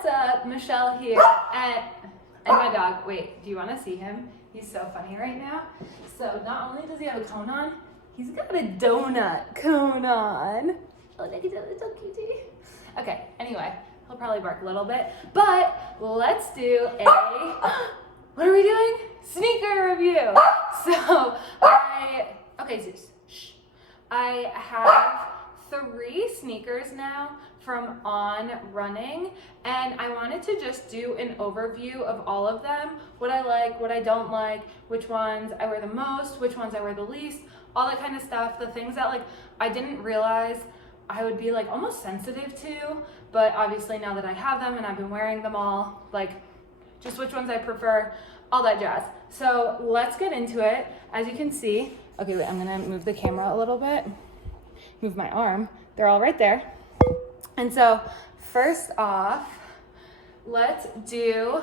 What's up? Michelle here, and my dog. Wait, do you want to see him? He's so funny right now. So not only does he have a cone on, he's got a donut cone on. Oh, look at that, it's so cutie. Okay, anyway, he'll probably bark a little bit, but let's do a, what are we doing? Sneaker review. So okay, Zeus, shh. I have 3 sneakers now from On Running, and I wanted to just do an overview of all of them, what I like, what I don't like, which ones I wear the most, which ones I wear the least, all that kind of stuff, the things that like I didn't realize I would be like almost sensitive to, but obviously now that I have them and I've been wearing them all, like just which ones I prefer, all that jazz. So let's get into it. As you can see, okay, wait, I'm gonna move the camera a little bit, move my arm, they're all right there. And so first off, let's do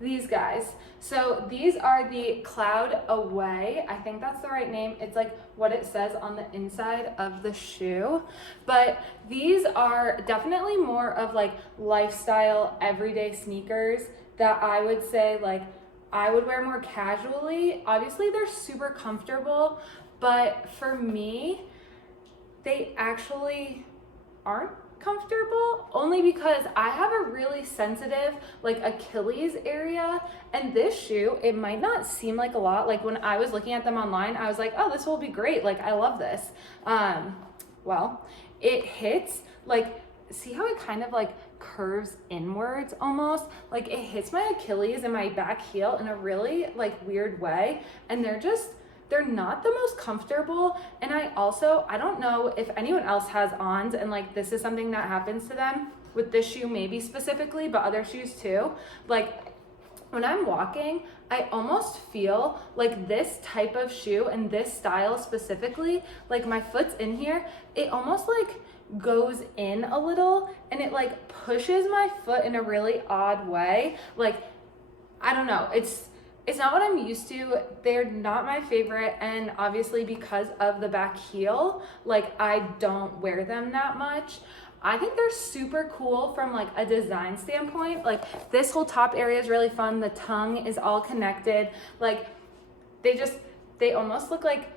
these guys. So these are the CLOUDAWAY. I think that's the right name. It's like what it says on the inside of the shoe. But these are definitely more of like lifestyle, everyday sneakers that I would say like I would wear more casually. Obviously they're super comfortable, but for me, they actually aren't comfortable, only because I have a really sensitive like Achilles area, and this shoe, it might not seem like a lot. Like when I was looking at them online, I was like, oh, this will be great, like I love this. Well, it hits like, see how it kind of like curves inwards almost, like it hits my Achilles and my back heel in a really like weird way, and they're not the most comfortable. And I don't know if anyone else has Ons and like this is something that happens to them with this shoe maybe specifically, but other shoes too. Like when I'm walking, I almost feel like this type of shoe and this style specifically, like my foot's in here, it almost like goes in a little and it like pushes my foot in a really odd way. Like, I don't know, it's not what I'm used to. They're not my favorite, and obviously because of the back heel, like I don't wear them that much. I think they're super cool from like a design standpoint. Like this whole top area is really fun. The tongue is all connected. Like they almost look like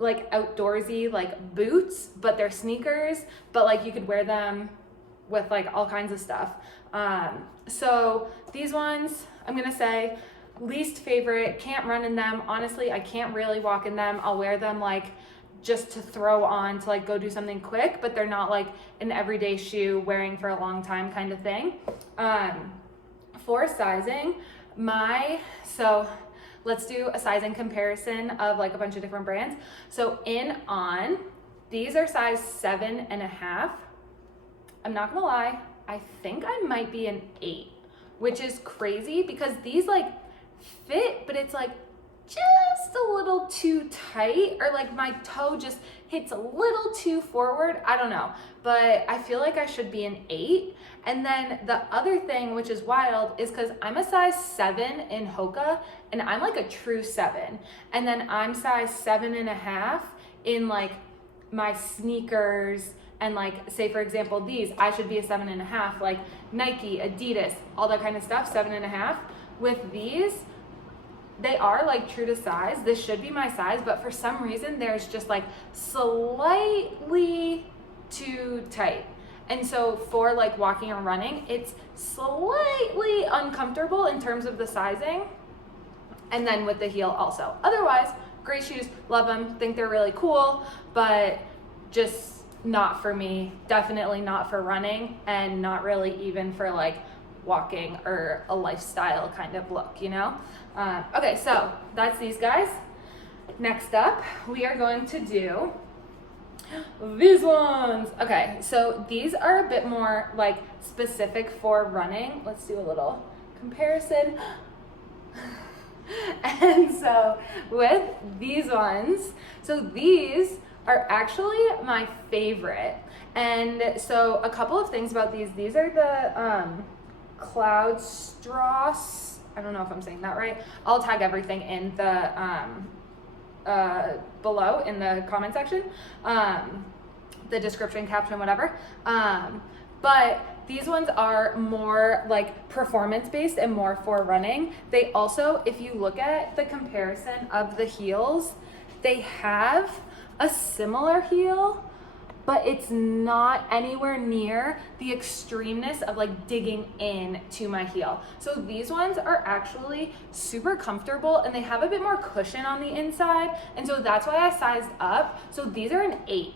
outdoorsy like boots, but they're sneakers, but like you could wear them with like all kinds of stuff. So these ones, I'm gonna say, least favorite, can't run in them. Honestly, I can't really walk in them. I'll wear them like just to throw on to like go do something quick, but they're not like an everyday shoe wearing for a long time kind of thing. For sizing, so let's do a sizing comparison of like a bunch of different brands. So in On, these are size 7.5. I'm not gonna lie, I think I might be an 8, which is crazy because these like fit, but it's like just a little too tight, or like my toe just hits a little too forward. I don't know, but I feel like I should be an 8. And then the other thing, which is wild, is because I'm a size 7 in Hoka, and I'm like a true 7. And then I'm size 7.5 in like my sneakers, and like say for example these, I should be a 7.5, like Nike, Adidas, all that kind of stuff, 7.5. With these, they are like true to size. This should be my size, but for some reason there's just like slightly too tight. And so for like walking or running, it's slightly uncomfortable in terms of the sizing. And then with the heel also. Otherwise, great shoes, love them, think they're really cool, but just not for me. Definitely not for running, and not really even for like walking or a lifestyle kind of look, you know? Okay, so that's these guys. Next up, we are going to do these ones. Okay, so these are a bit more like specific for running. Let's do a little comparison. And so with these ones, so these are actually my favorite. And so a couple of things about these are the CLOUDSTRATUS. I don't know if I'm saying that right. I'll tag everything in the below in the comment section, the description, caption, whatever. but these ones are more like performance based and more for running. They also, if you look at the comparison of the heels, they have a similar heel, but it's not anywhere near the extremeness of like digging in to my heel. So these ones are actually super comfortable and they have a bit more cushion on the inside. And so that's why I sized up. So these are an 8.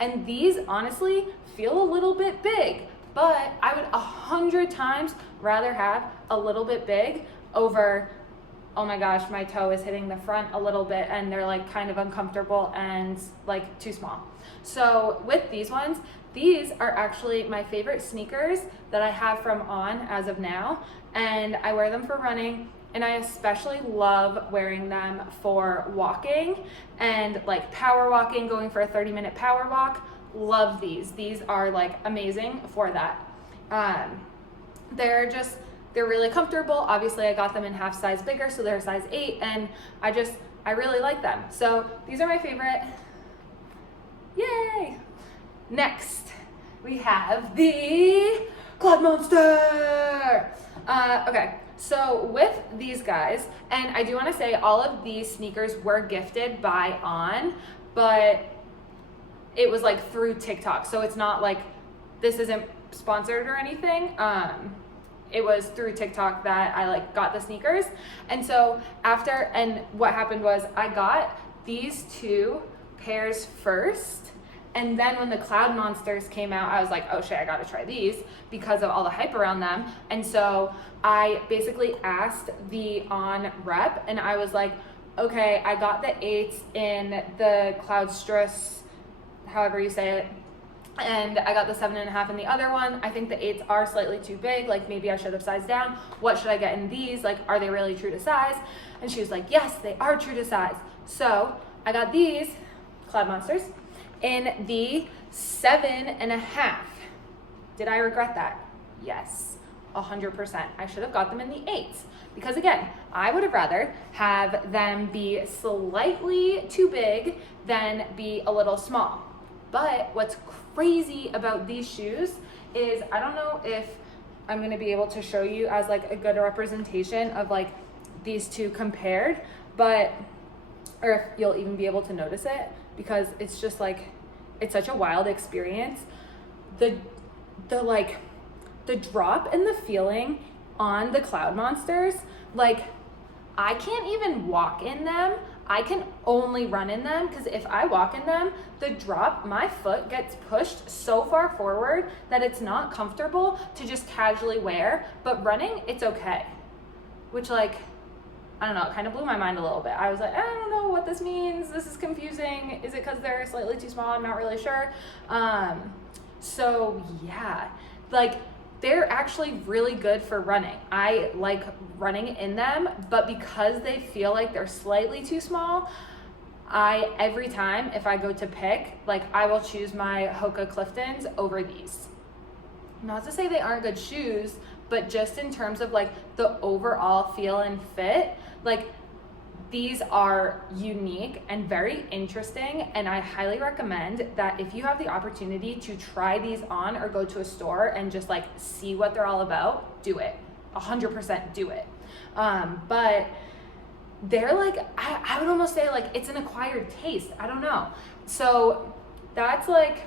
And these honestly feel a little bit big, but I would 100 times rather have a little bit big over, oh my gosh, my toe is hitting the front a little bit and they're like kind of uncomfortable and like too small. So with these ones, these are actually my favorite sneakers that I have from On as of now, and I wear them for running, and I especially love wearing them for walking and like power walking, going for a 30-minute power walk. Love these. These are like amazing for that. They're really comfortable. Obviously I got them in half size bigger, so they're a size 8, and I really like them. So these are my favorite. Yay! Next, we have the CLOUDMONSTER. Okay, so with these guys, and I do want to say all of these sneakers were gifted by On, but it was like through TikTok. So it's not like, this isn't sponsored or anything. It was through TikTok that I like got the sneakers. And so and what happened was I got these 2 pairs first, and then when the CLOUDMONSTERs came out, I was like, oh shit, I gotta try these because of all the hype around them. And so I basically asked the On rep, and I was like, okay, I got the 8s in the CLOUDSTRATUS, however you say it, and I got the 7.5 in the other one. I think the 8s are slightly too big, like maybe I should have sized down. What should I get in these? Like, are they really true to size? And she was like, yes, they are true to size. So I got these CLOUDMONSTERs in the 7.5. Did I regret that? Yes, 100%. I should have got them in the 8s, because again, I would have rather have them be slightly too big than be a little small. But what's crazy about these shoes is, I don't know if I'm gonna be able to show you as like a good representation of like these 2 compared, or if you'll even be able to notice it, because it's just like, it's such a wild experience. The drop and the feeling on the CLOUDMONSTERs, like I can't even walk in them. I can only run in them, because if I walk in them, the drop, my foot gets pushed so far forward that it's not comfortable to just casually wear. But running, it's okay. Which, like, I don't know, it kind of blew my mind a little bit. I was like, I don't know what this means. This is confusing. Is it because they're slightly too small? I'm not really sure. So yeah, like, they're actually really good for running. I like running in them, but because they feel like they're slightly too small, every time if I go to pick, like, I will choose my Hoka Cliftons over these. Not to say they aren't good shoes, but just in terms of like the overall feel and fit, like these are unique and very interesting, and I highly recommend that if you have the opportunity to try these on or go to a store and just like see what they're all about, do it. 100% do it. But they're like, I would almost say like it's an acquired taste. I don't know. So that's like,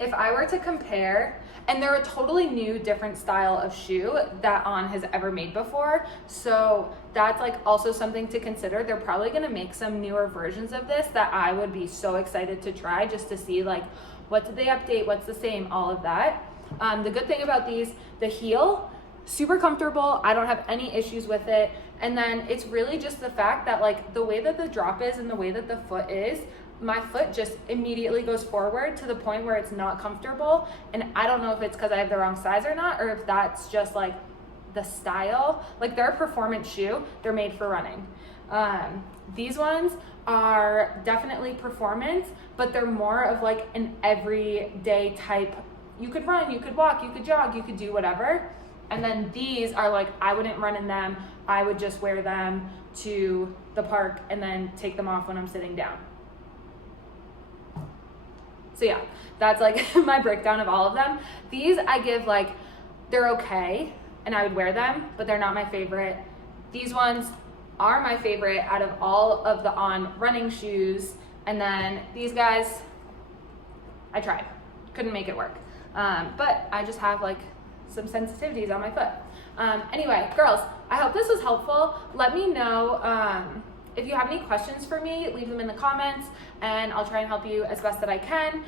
if I were to compare, and they're a totally new, different style of shoe that On has ever made before. So that's like also something to consider. They're probably gonna make some newer versions of this that I would be so excited to try, just to see like, what did they update, what's the same, all of that. The good thing about these, the heel, super comfortable. I don't have any issues with it. And then it's really just the fact that like the way that the drop is and the way that the foot is, my foot just immediately goes forward to the point where it's not comfortable. And I don't know if it's because I have the wrong size or not, or if that's just like the style. Like, they're a performance shoe. They're made for running. These ones are definitely performance, but they're more of like an everyday type. You could run, you could walk, you could jog, you could do whatever. And then these are like, I wouldn't run in them. I would just wear them to the park and then take them off when I'm sitting down. So yeah, that's like my breakdown of all of them. These I give like, they're okay and I would wear them, but they're not my favorite. These ones are my favorite out of all of the On running shoes. And then these guys, I tried, couldn't make it work. But I just have like some sensitivities on my foot. Anyway, girls, I hope this was helpful. Let me know if you have any questions for me, leave them in the comments and I'll try and help you as best that I can.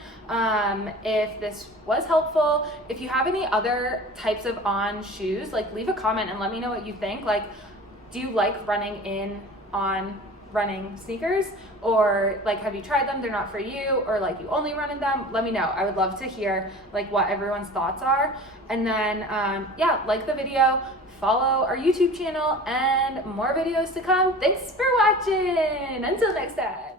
If this was helpful, if you have any other types of On shoes, like leave a comment and let me know what you think. Like, do you like running in On running sneakers, or like have you tried them, they're not for you, or like you only run in them? Let me know. I would love to hear like what everyone's thoughts are. And then yeah, like the video, follow our YouTube channel, and more videos to come. Thanks for watching. Until next time.